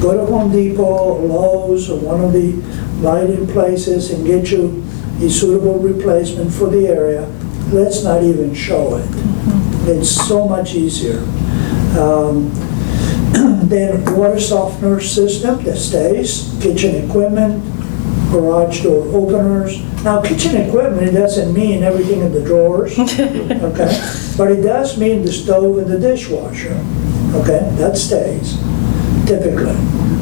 Go to Home Depot, Lowe's, or one of the lighting places and get you a suitable replacement for the area. Let's not even show it. It's so much easier. Then water softener system that stays, kitchen equipment, garage door openers. Now, kitchen equipment, it doesn't mean everything in the drawers, okay? But it does mean the stove and the dishwasher, okay? That stays, typically.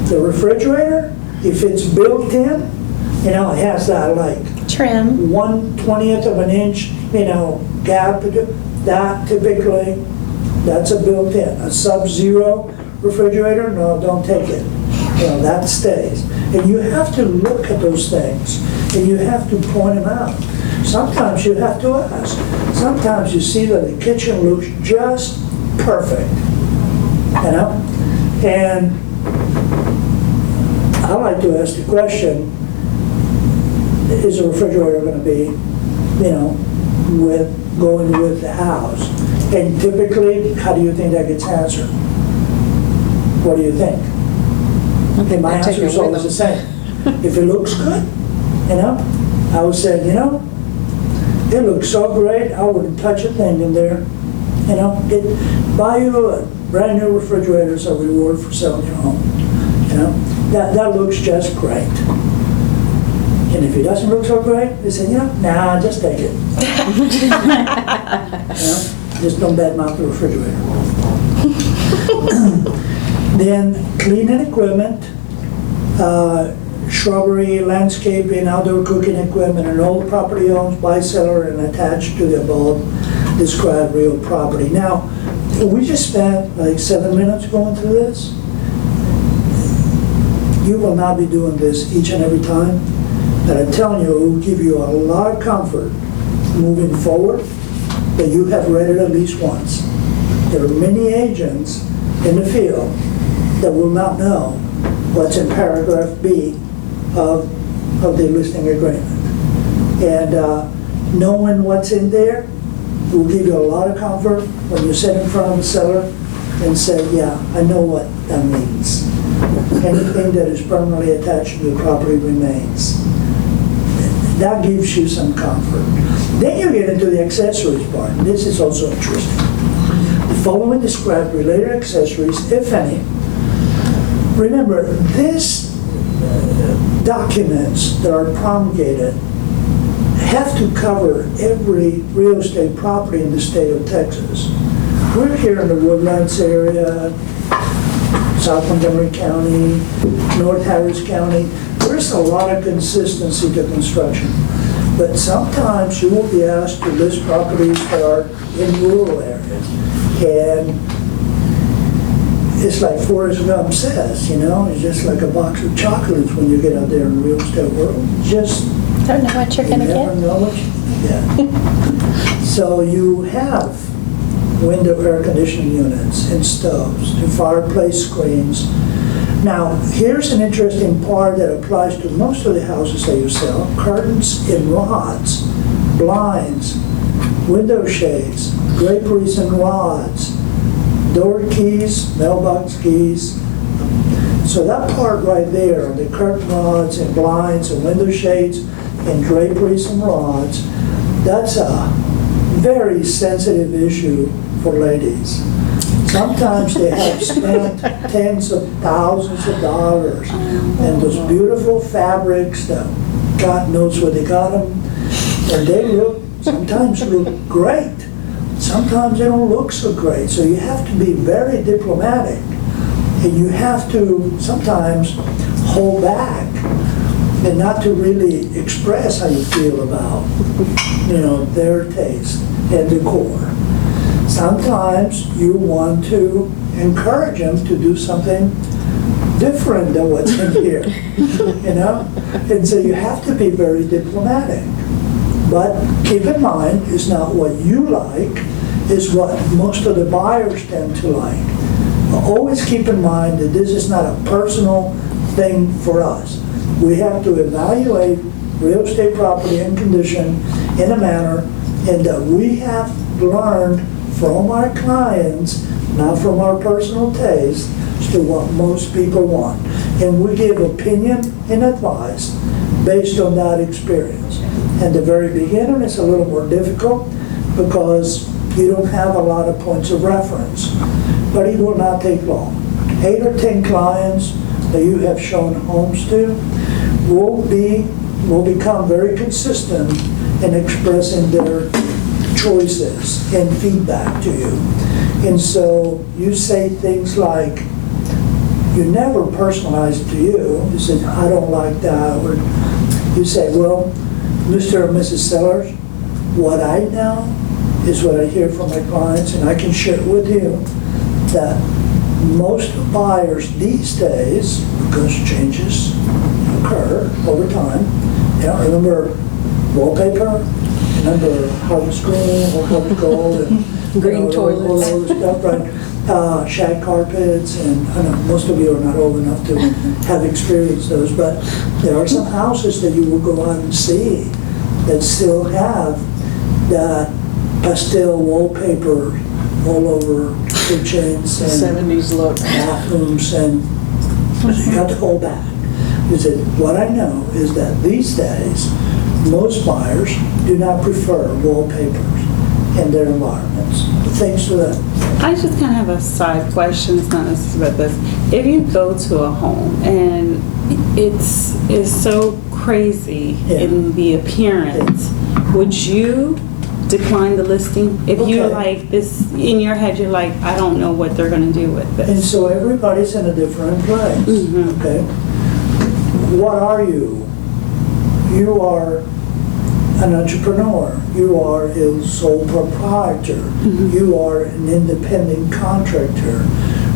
The refrigerator, if it's built in, you know, it has that like Trim. 1/20th of an inch, you know, gap. That typically, that's a built-in. A Sub-Zero refrigerator, no, don't take it. You know, that stays. And you have to look at those things, and you have to point them out. Sometimes you have to ask. Sometimes you see that the kitchen looks just perfect, you know? And I like to ask the question, is the refrigerator going to be, you know, going with the house? And typically, how do you think that gets answered? What do you think? And my answer is always the same. If it looks good, you know, I would say, you know, it looks so great, I wouldn't touch a thing in there. You know, buy you a brand new refrigerator as a reward for selling your home. You know, that looks just great. And if it doesn't look so great, they say, you know, nah, just take it. You know, just don't badmouth the refrigerator. Then cleaning equipment, shrubbery, landscaping, outdoor cooking equipment, and all property owned by seller and attached to the above described real property. Now, we just spent like 7 minutes going through this. You will not be doing this each and every time, but I'm telling you, it will give you a lot of comfort moving forward that you have read it at least once. There are many agents in the field that will not know what's in paragraph B of the listing agreement. And knowing what's in there will give you a lot of comfort when you sit in front of the seller and say, yeah, I know what that means. Anything that is permanently attached to the property remains. That gives you some comfort. Then you get into the accessories part. This is also interesting. The following describe related accessories, if any. Remember, these documents that are promulgated have to cover every real estate property in the state of Texas. We're here in the Woodlands area, South Montgomery County, North Harris County. There's a lot of consistency to construction. But sometimes you will be asked to list properties that are in rural areas. And it's like Forrest Gump says, you know, it's just like a box of chocolates when you get out there in the real estate world. Just don't know what you're going to get. You never know what you get. So you have window air conditioning units and stoves and fireplace screens. Now, here's an interesting part that applies to most of the houses that you sell. Curtains and rods, blinds, window shades, draperies and rods, door keys, mailbox keys. So that part right there, the curtain rods and blinds and window shades and draperies and rods, that's a very sensitive issue for ladies. Sometimes they have spent tens of thousands of dollars and those beautiful fabrics that God knows where they got them, and they sometimes look great. Sometimes they don't look so great. So you have to be very diplomatic, and you have to sometimes hold back and not to really express how you feel about, you know, their taste and decor. Sometimes you want to encourage them to do something different than what's in here, you know? And so you have to be very diplomatic. But keep in mind, it's not what you like, it's what most of the buyers tend to like. Always keep in mind that this is not a personal thing for us. We have to evaluate real estate property and condition in a manner and that we have learned from our clients, not from our personal taste, to what most people want. And we give opinion and advice based on that experience. And the very beginning is a little more difficult because you don't have a lot of points of reference. But it will not take long. 8 or 10 clients that you have shown homes to will become very consistent in expressing their choices and feedback to you. And so you say things like, you never personalize it to you. You say, I don't like that. Or you say, well, Mr. and Mrs. Sellers, what I know is what I hear from my clients, and I can share with you that most buyers these days, because changes occur over time, remember wallpaper, remember harvest green or harvest gold, and Green toilets. all those stuff, right? Shag carpets, and I know most of you are not old enough to have experienced those, but there are some houses that you will go out and see that still have that pastel wallpaper all over kitchens and 70s look. bathrooms, and so you have to hold back. What I know is that these days, most buyers do not prefer wallpapers in their environments. Thanks to that. I just kind of have a side question. It's not necessarily about this. If you go to a home and it's so crazy in the appearance, would you decline the listing? If you're like this, in your head, you're like, I don't know what they're going to do with this. And so everybody's in a different place. Mm-hmm. Okay? What are you? You are an entrepreneur. You are a sole proprietor. Mm-hmm. You are an independent contractor.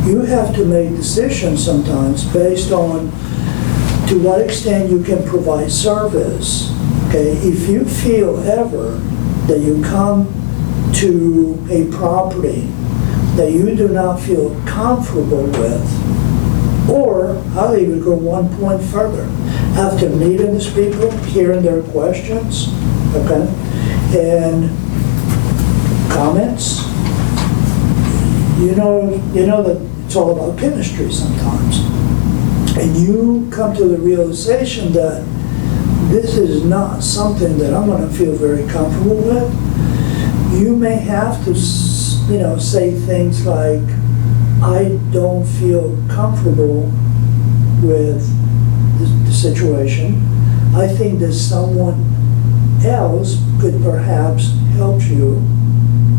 You have to make decisions sometimes based on to what extent you can provide service. Okay? If you feel ever that you come to a property that you do not feel comfortable with, or I'll even go one point further. After meeting these people, hearing their questions, okay, and comments, you know that it's all about chemistry sometimes. And you come to the realization that this is not something that I'm going to feel very comfortable with. You may have to, say things like, I don't feel comfortable with the situation. I think that someone else could perhaps help you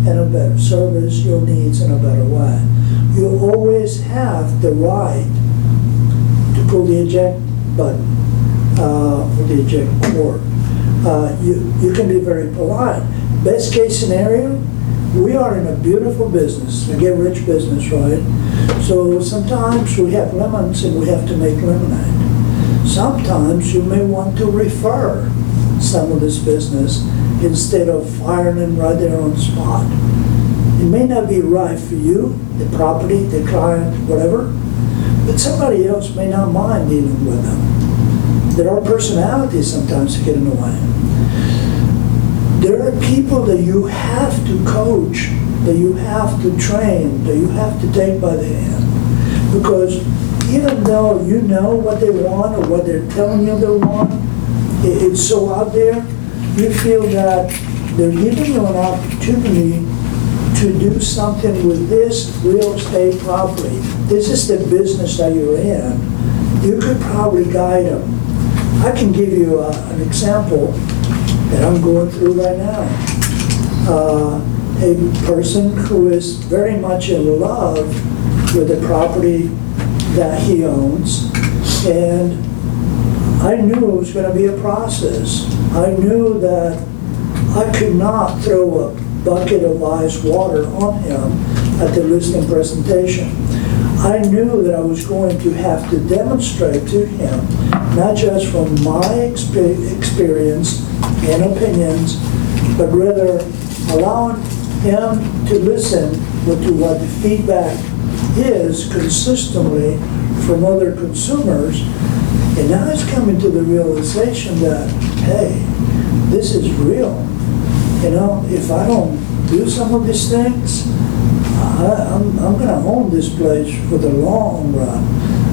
in a better service, your needs in a better way. You always have the right to pull the eject button, or the eject cord. You can be very polite. Best case scenario, we are in a beautiful business, a get-rich business, right? So sometimes we have lemons and we have to make lemonade. Sometimes you may want to refer some of this business instead of firing them right there on the spot. It may not be right for you, the property, the client, whatever, but somebody else may not mind dealing with them. There are personalities sometimes that get in the way. There are people that you have to coach, that you have to train, that you have to take by the hand. Because even though you know what they want or what they're telling you they want, it's so out there, you feel that they're giving you an opportunity to do something with this real estate property. This is the business that you're in. You could probably guide them. I can give you an example that I'm going through right now. A person who is very much in love with the property that he owns, and I knew it was going to be a process. I knew that I could not throw a bucket of ice water on him at the listing presentation. I knew that I was going to have to demonstrate to him, not just from my experience and opinions, but rather allowing him to listen to what the feedback is consistently from other consumers. And now he's coming to the realization that, hey, this is real. If I don't do some of these things, I'm gonna own this place for the long run.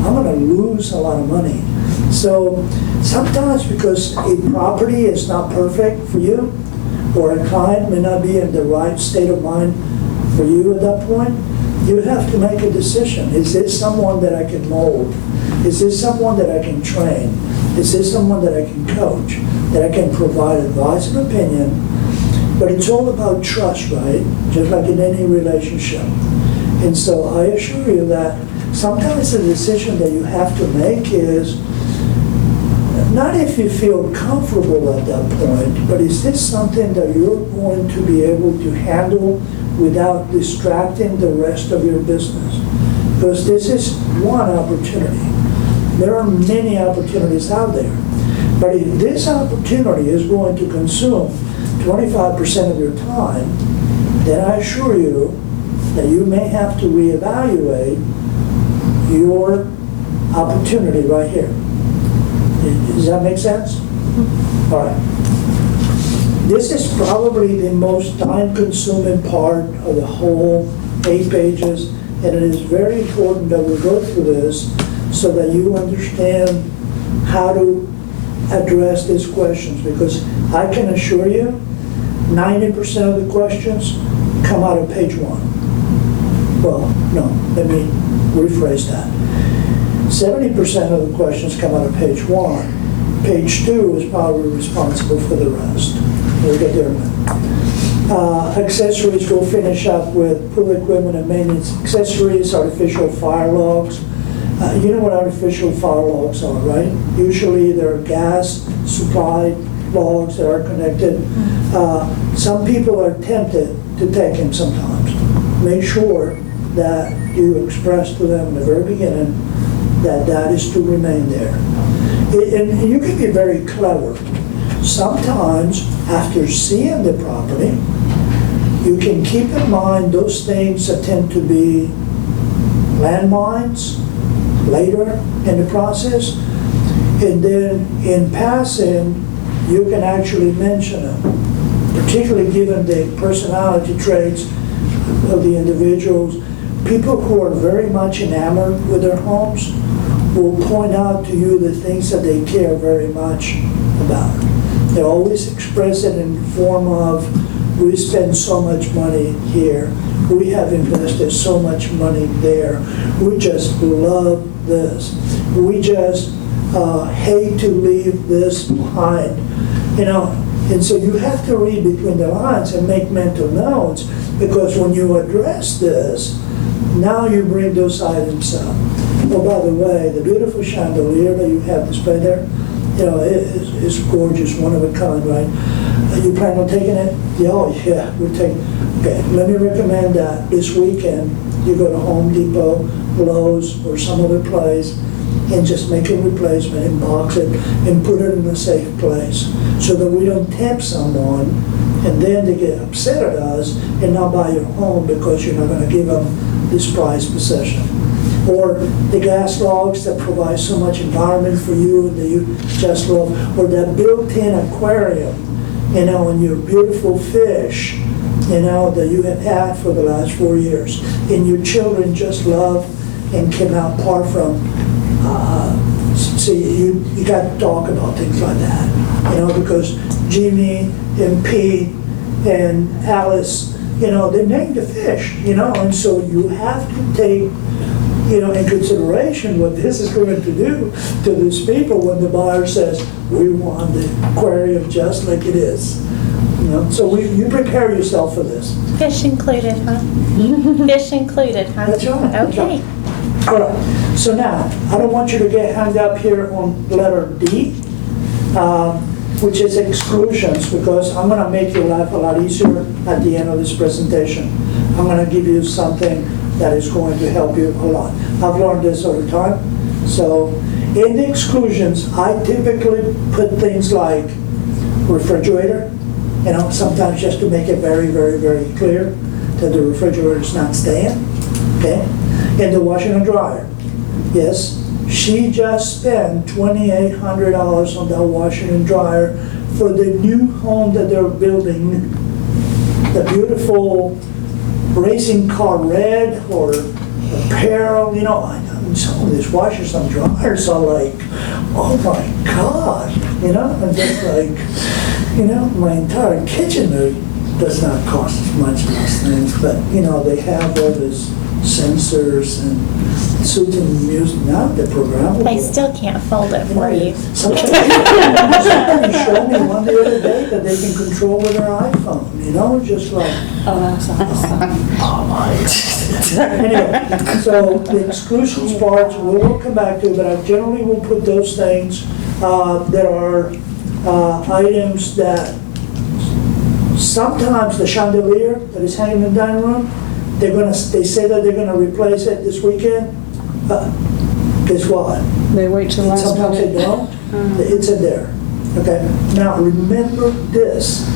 I'm gonna lose a lot of money. So sometimes because a property is not perfect for you, or a client may not be in the right state of mind for you at that point, you have to make a decision. Is this someone that I can mold? Is this someone that I can train? Is this someone that I can coach? That I can provide advice and opinion? But it's all about trust, right? Just like in any relationship. And so I assure you that sometimes the decision that you have to make is not if you feel comfortable at that point, but is this something that you're going to be able to handle without distracting the rest of your business? Because this is one opportunity. There are many opportunities out there. But if this opportunity is going to consume 25% of your time, then I assure you that you may have to reevaluate your opportunity right here. Does that make sense? All right. This is probably the most time-consuming part of the whole 8 pages, and it is very important that we go through this so that you understand how to address these questions, because I can assure you 90% of the questions come out of page 1. Well, no, let me rephrase that. 70% of the questions come out of page 1. Page 2 is probably responsible for the rest. We'll get there in a minute. Accessories, we'll finish up with pool equipment and maintenance accessories, artificial fire logs. You know what artificial fire logs are, right? Usually they're gas supply logs that are connected. Some people are tempted to take them sometimes. Make sure that you express to them in the very beginning that that is to remain there. And you can be very clever. Sometimes after seeing the property, you can keep in mind those things that tend to be landmines later in the process, and then in passing you can actually mention them, particularly given the personality traits of the individuals. People who are very much enamored with their homes will point out to you the things that they care very much about. They always express it in the form of, we spend so much money here, we have invested so much money there, we just love this, we just hate to leave this behind. You know, and so you have to read between the lines and make mental notes, because when you address this, now you bring those items up. Oh, by the way, the beautiful chandelier that you have displayed there, you know, it's gorgeous, one of a kind, right? You plan on taking it? Yeah, oh yeah, we're taking. Okay, let me recommend that this weekend you go to Home Depot, Lowe's, or some other place, and just make a replacement and box it and put it in a safe place, so that we don't tempt someone and then they get upset at us and not buy your home because you're not going to give them this prized possession. Or the gas logs that provide so much environment for you that you just love, or that built-in aquarium, you know, and your beautiful fish, you know, that you have had for the last 4 years, and your children just love and cannot part from. So you got to talk about things like that, you know, because Jimmy and Pete and Alice, you know, they named the fish, you know, and so you have to take, you know, in consideration what this is going to do to these people when the buyer says, we want the aquarium just like it is. You know, so you prepare yourself for this. Fish included, huh? Fish included, huh? That's right. Okay. All right, so now, I don't want you to get hung up here on letter D, which is exclusions, because I'm going to make your life a lot easier at the end of this presentation. I'm going to give you something that is going to help you a lot. I've learned this over time. So in the exclusions, I typically put things like refrigerator, you know, sometimes just to make it very, very, very clear that the refrigerator is not staying, okay? In the washer and dryer, yes, she just spent $2,800 on that washer and dryer for the new home that they're building, the beautiful racing car red or apparel, you know, some of these washers and dryers are like, oh my God, you know, I'm just like, you know, my entire kitchen does not cost as much as those things, but, you know, they have all these sensors and suiting music, now they're programmable. They still can't fold it for you. Somebody showed me one the other day that they can control with their iPhone, you know, just like, Oh, that's awesome. anyway, so the exclusions parts, we will come back to, but I generally will put those things that are items that sometimes the chandelier that is hanging in the dining room, they say that they're gonna replace it this weekend. Guess what? They wait till last Sometimes they minute. don't. It's in there. Okay. Now remember this.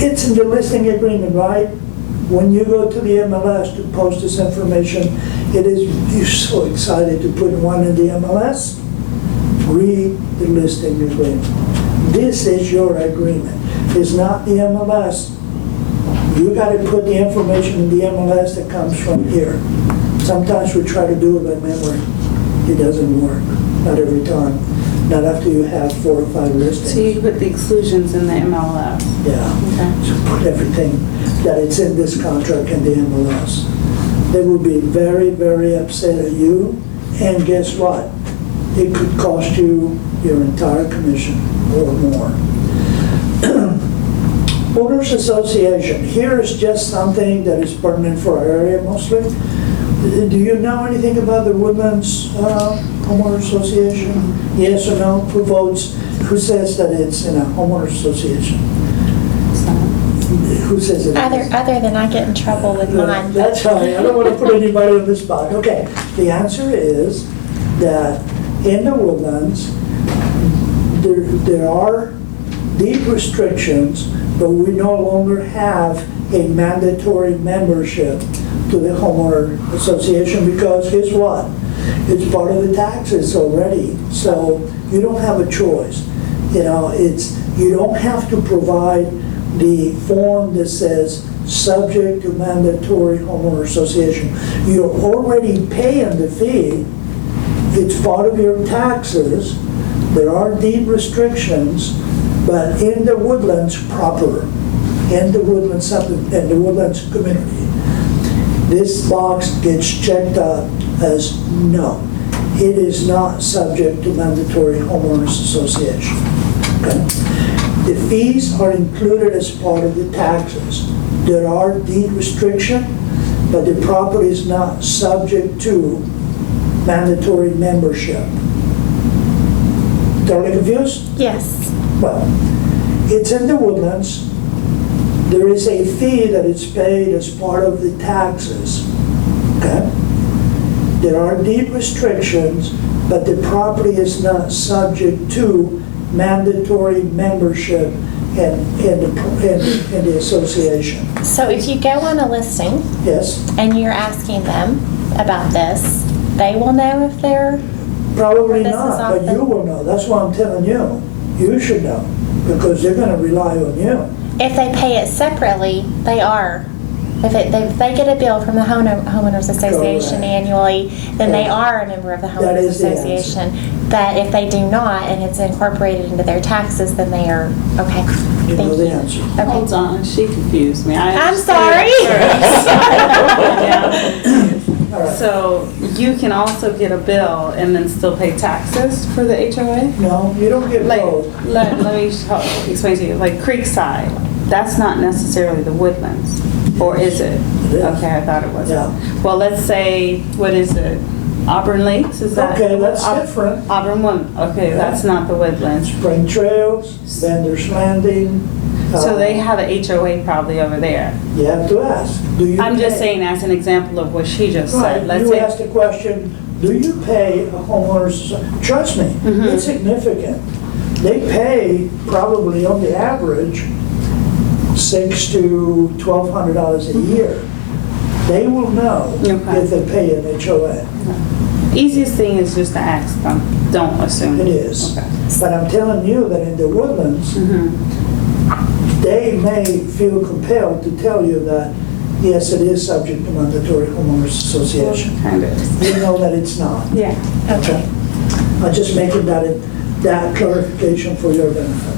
It's in the listing agreement, right? When you go to the MLS to post this information, you're so excited to put one in the MLS. Read the listing agreement. This is your agreement. It's not the MLS. You got to put the information in the MLS that comes from here. Sometimes we try to do it by memory. It doesn't work. Not every time. Not after you have 4 or 5 listings. So you put the exclusions in the MLS. Yeah. Okay. So put everything that it's in this contract in the MLS. They will be very, very upset at you. And guess what? It could cost you your entire commission or more. Owners Association. Here is just something that is pertinent for our area mostly. Do you know anything about the Woodlands Homeowner Association? Yes or no? Who votes? Who says that it's in a homeowner association? Who says it is? Other than I get in trouble with mine. That's fine. I don't want to put anybody on the spot. Okay. The answer is that in the Woodlands, there are deep restrictions, but we no longer have a mandatory membership to the homeowner association because guess what? It's part of the taxes already. So you don't have a choice. You know, you don't have to provide the form that says subject to mandatory homeowner association. You're already paying the fee. It's part of your taxes. There are deed restrictions, but in the Woodlands proper, in the Woodlands community, this box gets checked out as no. It is not subject to mandatory homeowners association. Okay? The fees are included as part of the taxes. There are deed restriction, but the property is not subject to mandatory membership. Totally confused? Yes. Well, it's in the Woodlands. There is a fee that is paid as part of the taxes. Okay? There are deed restrictions, but the property is not subject to mandatory membership in the association. So if you go on a listing Yes? and you're asking them about this, they will know if they're, Probably This is not, but often- you will know. That's why I'm telling you. You should know, because they're going to rely on you. if they pay it separately, they are. If they get a bill from the homeowners association Correct. annually, then they Yeah. are a member of the That homeowners is the answer. association. But if they do not, and it's incorporated into their taxes, then they are, okay, You know thank the you. answer. Okay. Hold on, she confused me. I'm sorry. All right. So you can also get a bill and then still pay taxes for the HOA? No, you don't get Like, both. let me explain to you, like Creekside, that's not necessarily the Woodlands, or is it? It is. Okay, I thought it was. Yeah. Well, let's say, what is it? Auburn Lakes, is that? Okay, that's different. Auburn one, okay, Yeah. that's not the Woodlands. Spring Trails, Vendor's Landing. So they have a HOA probably over there. You have to ask, do you I'm just pay- saying as an example of what she just Right, said. Let's you say, asked the question, do you pay a homeowner's, trust me, Mhm. it's significant. They pay probably on the average $600 to $1,200 a year. They will know Okay. if they pay an HOA. easiest thing is just to ask them, don't assume. It is. Okay. But I'm telling you that in the Woodlands, Mhm. they may feel compelled to tell you that Yes, it is subject to mandatory homeowners association. Kind of. You know that it's not. Yeah. Okay. I'm just making that clarification for your benefit.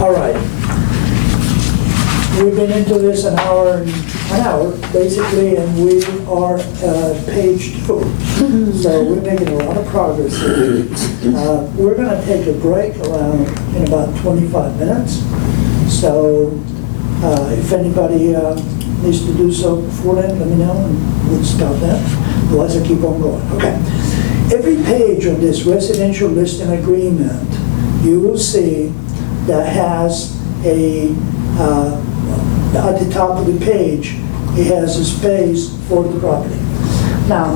All right. We've been into this an hour, basically, and we are page 2. So we're making a lot of progress here. We're going to take a break in about 25 minutes. So if anybody needs to do so before then, let me know and we'll stop that. Otherwise, I keep on going. Okay. Every page of this residential listing agreement, you will see that has at the top of the page, it has a space for the property. Now,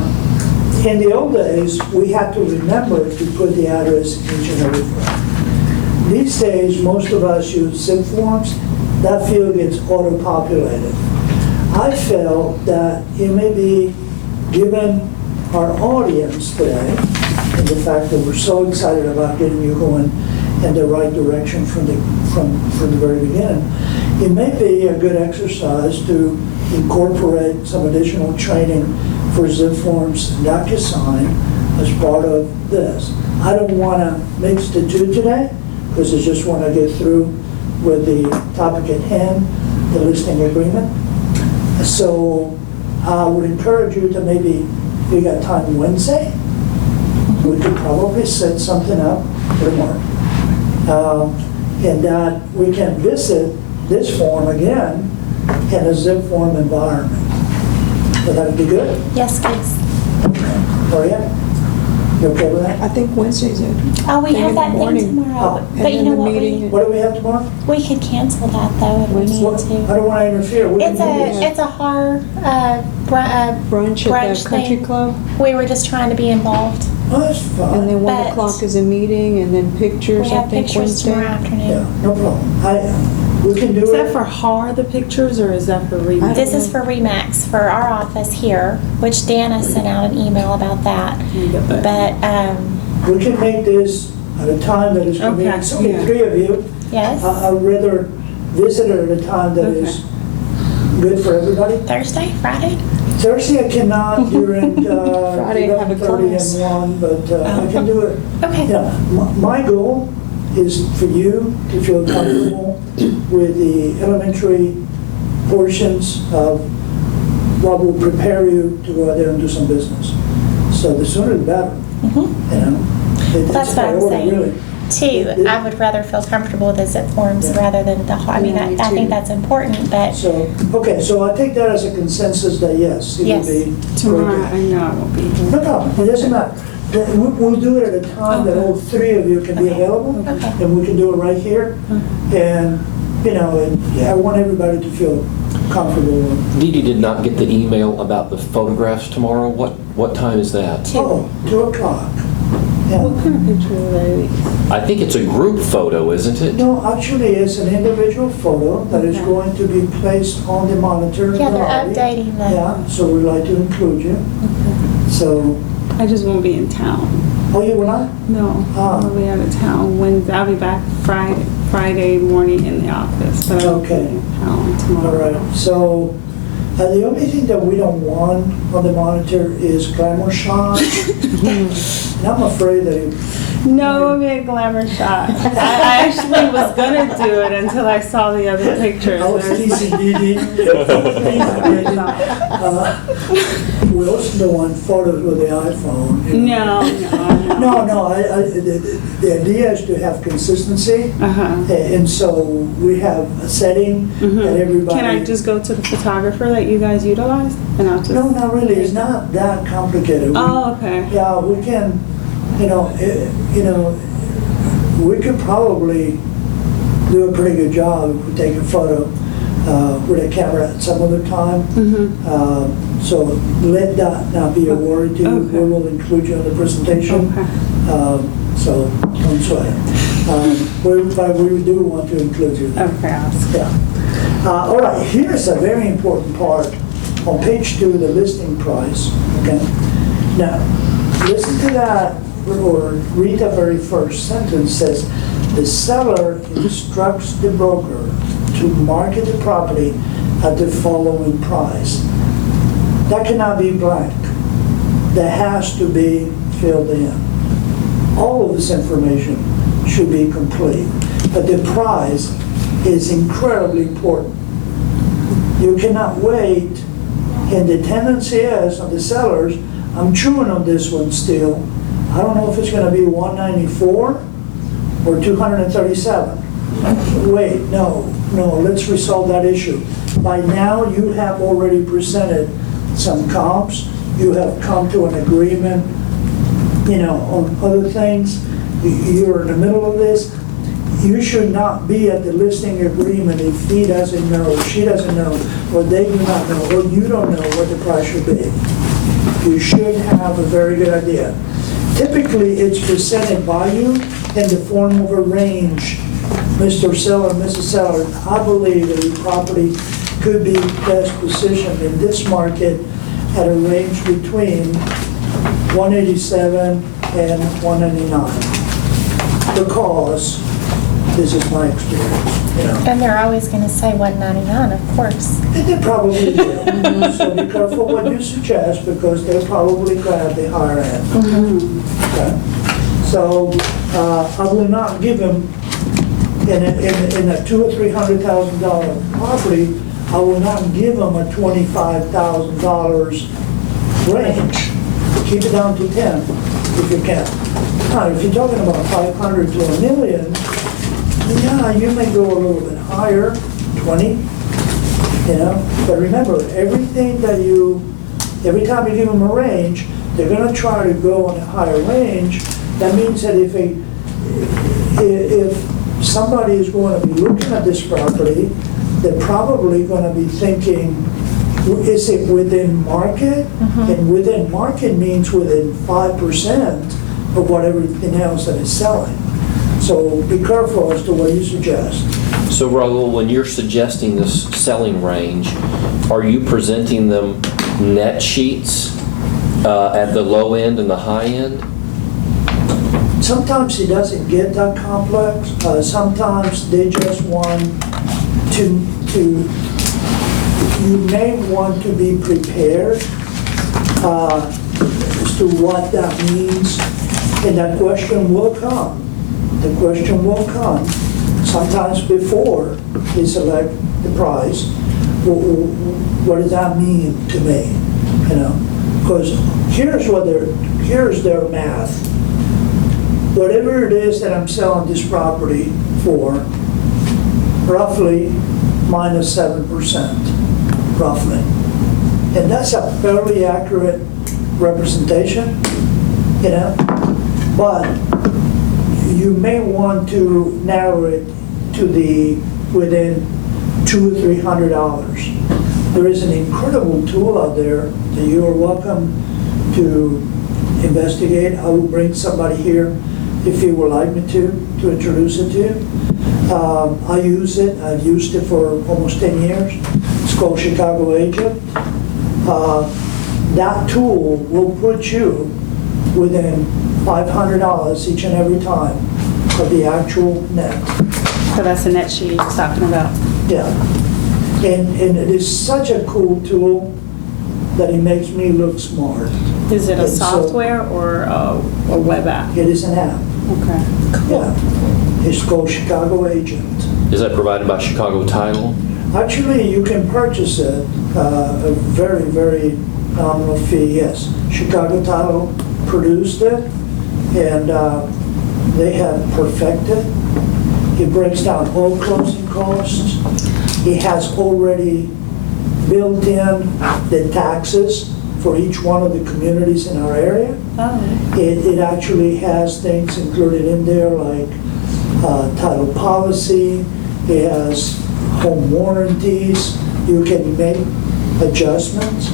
in the old days, we had to remember to put the address in each and every form. These days, most of us use zip forms. That field gets auto-populated. I felt that it may be, given our audience today, and the fact that we're so excited about getting you going in the right direction from the very beginning, it may be a good exercise to incorporate some additional training for zip forms and DocuSign as part of this. I don't want to mix the two today because I just want to get through with the topic at hand, the listing agreement. So I would encourage you to maybe, if you got time Wednesday, we could probably set something up for tomorrow. And that we can visit this form again in a zip form environment. Would that be good? Yes, please. Gloria, you okay with that? I think Wednesday's it. Oh, we Thing have in the that thing morning. tomorrow. Oh. But And you then know the what? meeting- What do we have tomorrow? We could cancel that though if we need What? I to. don't want to interfere. We can do this. It's a hard Brunch at brunch the country thing. club, We were just trying to be involved. Oh, that's and fine. then 1 But- o'clock is a meeting, and then We pictures, I have think, pictures tomorrow Wednesday. Yeah, afternoon. no problem. We can do Is that it. for HAR, the pictures, or is that for I reading? don't This is know. for Remax for our office here, which Dana sent out an email about that. You get that. But, We can make this at a time that is convenient. Okay, It's only yeah. 3 of you. yes, I'd rather visit it at a time that Okay. is good for everybody. Thursday, Friday? Thursday I cannot during Friday I have a 11:30 class. and 1, but I can do it. Okay. Yeah, my goal is for you to feel comfortable with the elementary portions of what will prepare you to go out there and do some business. So the sooner the better, Mhm. you know. It's That's what I'm priority, saying. really. Two, I would rather feel comfortable with the zip forms Yeah. rather than the, I mean, Yeah, me I think too. that's important, but So, okay, so I take that as a consensus that yes, it will Yes. be. Tomorrow, I know I won't be No here. problem, it doesn't matter. We'll do it at a time that Okay. all 3 of you can be Okay. available, Okay. and we can do it right here. And, you know, I want everybody to feel comfortable. Dee Dee did not get the email about the photographs tomorrow. What time is that? 2. Oh, 2 o'clock. Yeah. What kind of picture are they? I think it's a group photo, isn't it? No, actually, it's an individual photo that is Okay. going to be placed on the monitor. in Yeah, the they're lobby. updating the. Yeah, so we'd like to include you. So, I just won't be in town. oh, you will not? No, Ah. I'll be out of town Wednesday. I'll be back Friday morning in the office, but I'll be Okay. in town All tomorrow. right, so the only thing that we don't want on the monitor is glamour shots. And I'm afraid that it, No, it'll be a glamour shot. I actually was gonna do it until I saw the other pictures. I was teasing Dee Dee. We also don't want photos with the iPhone. you know. No. No, the idea is to have consistency. Uh-huh. And so we have a setting that everybody. Can I just go to the photographer that you guys utilize? And I'll just. No, not really, it's not that complicated. Oh, okay. Yeah, we can, we could probably do a pretty good job if we take a photo with a camera at some other time. So let that not be a worry to you. Okay. We will include you in the presentation. Okay. So don't sweat it. But we do want to include you. Okay, awesome. Yeah. All right, here's a very important part on page 2, the listing price. Okay. Now, listen to that, or read the very first sentence. Says, the seller instructs the broker to market the property at the following price. That cannot be blank. That has to be filled in. All of this information should be complete. But the price is incredibly important. You cannot wait, and the tendency is on the sellers, I'm chewing on this one still. I don't know if it's gonna be 194 or 237. Wait, no, let's resolve that issue. By now, you have already presented some comps. You have come to an agreement, on other things. You're in the middle of this. You should not be at the listing agreement if he doesn't know, or she doesn't know, or they do not know, or you don't know what the price should be. You should have a very good idea. Typically, it's presented by you in the form of a range. Mr. Seller, Mrs. Seller, I believe that your property could be best positioned in this market at a range between 187 and 199. Because this is my experience, And they're always going to say 199, of course. And they probably will. So be careful what you suggest, because they'll probably grab the higher end. Okay? So I will not give them, in a $200,000 or $300,000 property, I will not give them a $25,000 range. Keep it down to 10 if you can. Now, if you're talking about 500 to $1 million, yeah, you may go a little bit higher, 20, But remember, every time you give them a range, they're going to try to go on a higher range. That means that if somebody is going to be looking at this property, they're probably going to be thinking, is it within market? And within market means within 5% of what everything else that is selling. So be careful as to what you suggest. So Raul, when you're suggesting this selling range, are you presenting them net sheets at the low end and the high end? Sometimes it doesn't get that complex. Sometimes they just want to, you may want to be prepared as to what that means, and that question will come. The question will come sometimes before they select the price. What does that mean to me? Because here's their math. Whatever it is that I'm selling this property for, roughly minus 7%, roughly. And that's a fairly accurate representation, but you may want to narrow it to within $200 or $300. There is an incredible tool out there that you are welcome to investigate. I will bring somebody here if you would like me to introduce it to you. I use it. I've used it for almost 10 years. It's called Chicago Agent. That tool will put you within $500 each and every time of the actual net. So that's the net sheet you're talking about. Yeah. And it is such a cool tool that it makes me look smart. Is it a And so- software or a web app? It is an app. Okay. Yeah. It's called Chicago Agent. Is that provided by Chicago Title? Actually, you can purchase it a very, very nominal fee, yes. Chicago Title produced it, and they have perfected. It breaks down all closing costs. It has already built in the taxes for each one of the communities in our area. Oh. It actually has things included in there like title policy. It has home warranties. You can make adjustments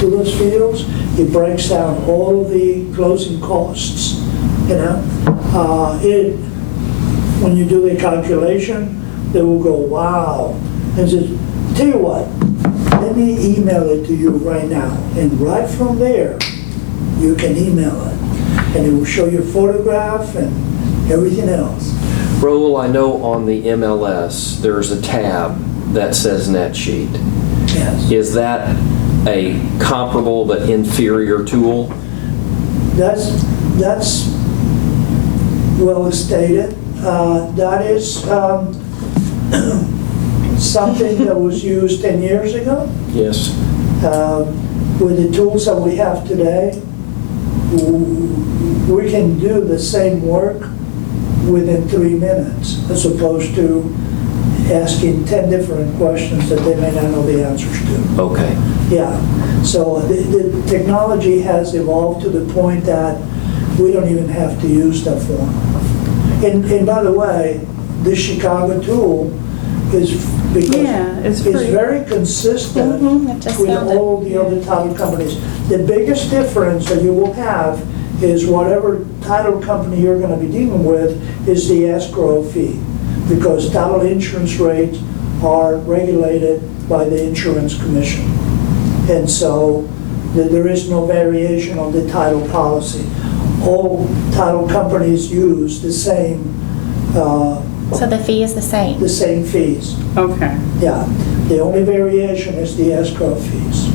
to those fields. It breaks down all of the closing costs. When you do the calculation, they will go, wow. And says, tell you what, let me email it to you right now. And right from there, you can email it. And it will show you a photograph and everything else. Raul, I know on the MLS there's a tab that says net sheet. Yes. Is that a comparable but inferior tool? That's well stated. That is something that was used 10 years ago. Yes. With the tools that we have today, we can do the same work within 3 minutes, as opposed to asking 10 different questions that they may not know the answers to. Okay. Yeah, so the technology has evolved to the point that we don't even have to use that form. And by the way, this Chicago tool is, because Yeah, it's free. very consistent Mhm, I just with found it. all the other title companies. The biggest difference that you will have is whatever title company you're going to be dealing with is the escrow fee, because title insurance rates are regulated by the insurance commission. And so there is no variation on the title policy. All title companies use the same So the fee is the same. fees. Okay. Yeah, the only variation is the escrow fees.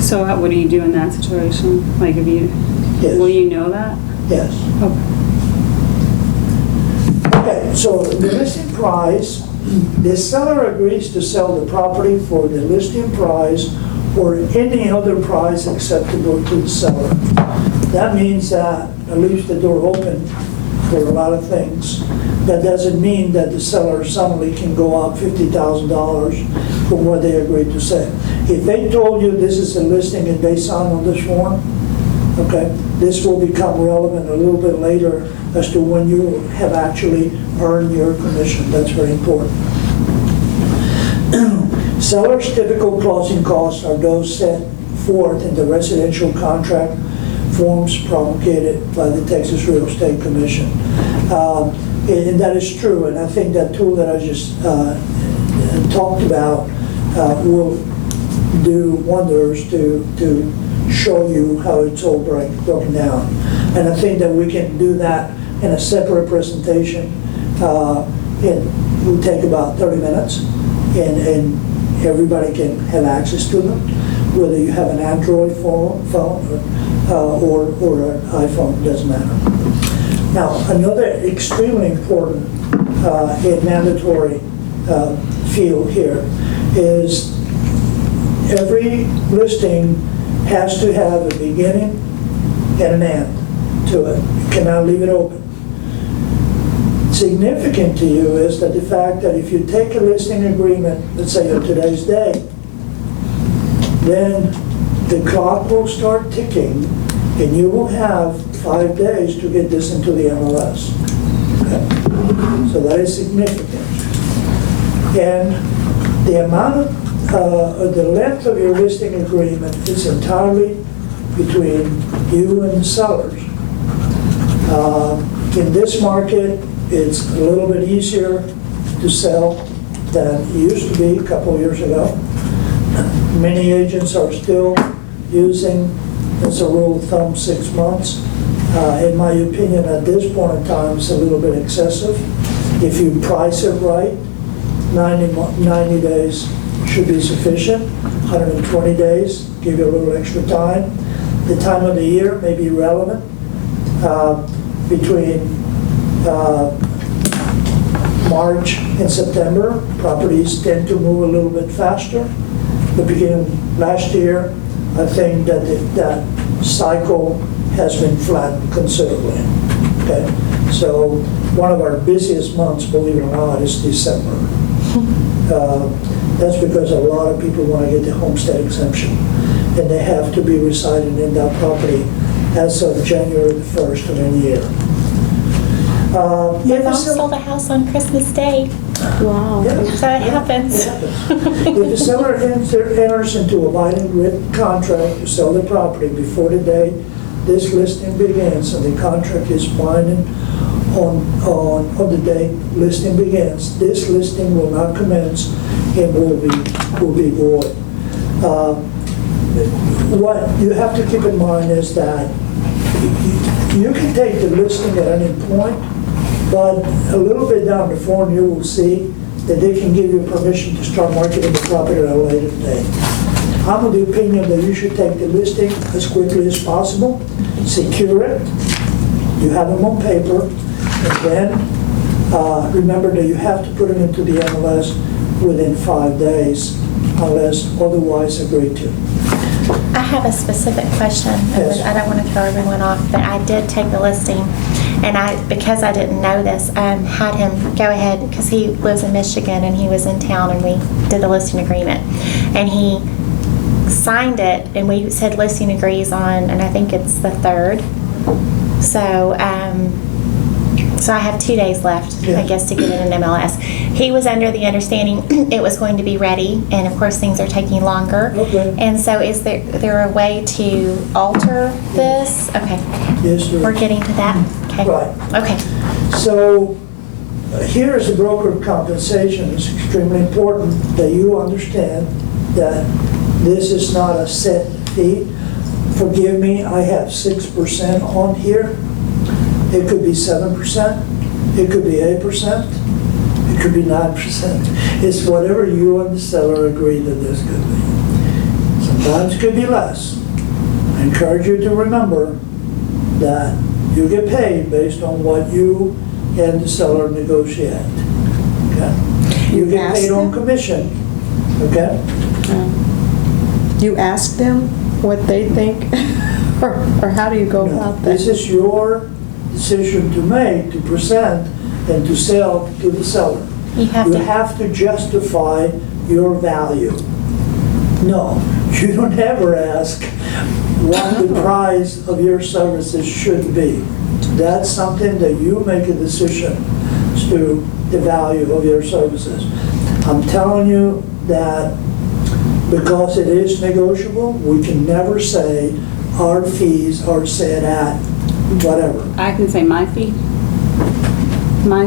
So what do you do in that situation? Like if you, Yes. will you know that? Yes. Okay. Okay, so the listing price, the seller agrees to sell the property for the listing price or any other price acceptable to the seller. That means that it leaves the door open for a lot of things. That doesn't mean that the seller suddenly can go up $50,000 from what they agreed to sell. If they told you this is a listing and they sign on this form, okay, this will become relevant a little bit later as to when you have actually earned your commission. That's very important. Seller's typical closing costs are those set forth in the residential contract forms promulgated by the Texas Real Estate Commission. And that is true, and I think that tool that I just talked about will do wonders to show you how it's all broken down. And I think that we can do that in a separate presentation. It will take about 30 minutes, and everybody can have access to them, whether you have an Android phone or an iPhone, doesn't matter. Now, another extremely important and mandatory field here is every listing has to have a beginning and an end to it. You cannot leave it open. Significant to you is that the fact that if you take a listing agreement, let's say on today's day, then the clock will start ticking and you will have 5 days to get this into the MLS. Okay? So that is significant. And the amount of the length of your listing agreement is entirely between you and the sellers. In this market, it's a little bit easier to sell than it used to be a couple of years ago. Many agents are still using, as a rule of thumb, 6 months. In my opinion, at this point in time, it's a little bit excessive. If you price it right, 90 days should be sufficient. 120 days, give you a little extra time. The time of the year may be relevant. Between March and September, properties tend to move a little bit faster. The beginning last year, I think that that cycle has been flattened considerably. Okay, so one of our busiest months, believe it or not, is December. That's because a lot of people want to get the homestead exemption, and they have to be residing in that property as of January the 1st of any year. My mom sold a house on Christmas Day, Wow. Yeah. so it happens. If the seller enters into a binding written contract to sell the property before the day this listing begins, and the contract is binding on the day listing begins, this listing will not commence and will be void. What you have to keep in mind is that you can take the listing at any point, but a little bit down the form you will see that they can give you permission to start marketing the property at a later date. I'm of the opinion that you should take the listing as quickly as possible, secure it, you have them on paper, and then remember that you have to put them into the MLS within 5 days unless otherwise agreed to. I have a specific question. Yes. I don't want to throw everyone off, but I did take the listing, and because I didn't know this, had him go ahead, because he lives in Michigan and he was in town, and we did the listing agreement. And he signed it, and we said listing agrees on, and I think it's the 3rd. So, so I have 2 days left, I guess, to get it in MLS. He was under the understanding it was going to be ready, and of course things are taking longer. Okay. And so is there a way to alter this? Okay. Yes, sir. We're getting to that? Okay. Right. Okay. So here is a broker compensation. It's extremely important that you understand that this is not a set fee. Forgive me, I have 6% on here. It could be 7%, it could be 8%, it could be 9%. It's whatever you and the seller agree that this could be. Sometimes it could be less. I encourage you to remember that you get paid based on what you and the seller negotiate. Okay? You get paid on commission. Okay? You ask them what they think, or how do you go No, about this that? is your decision to make, to present, and to sell to the seller. You have to justify your value. No, you don't ever ask what the price of your services should be. That's something that you make a decision as to the value of your services. I'm telling you that because it is negotiable, we can never say our fees are set at whatever. I can say my fee. My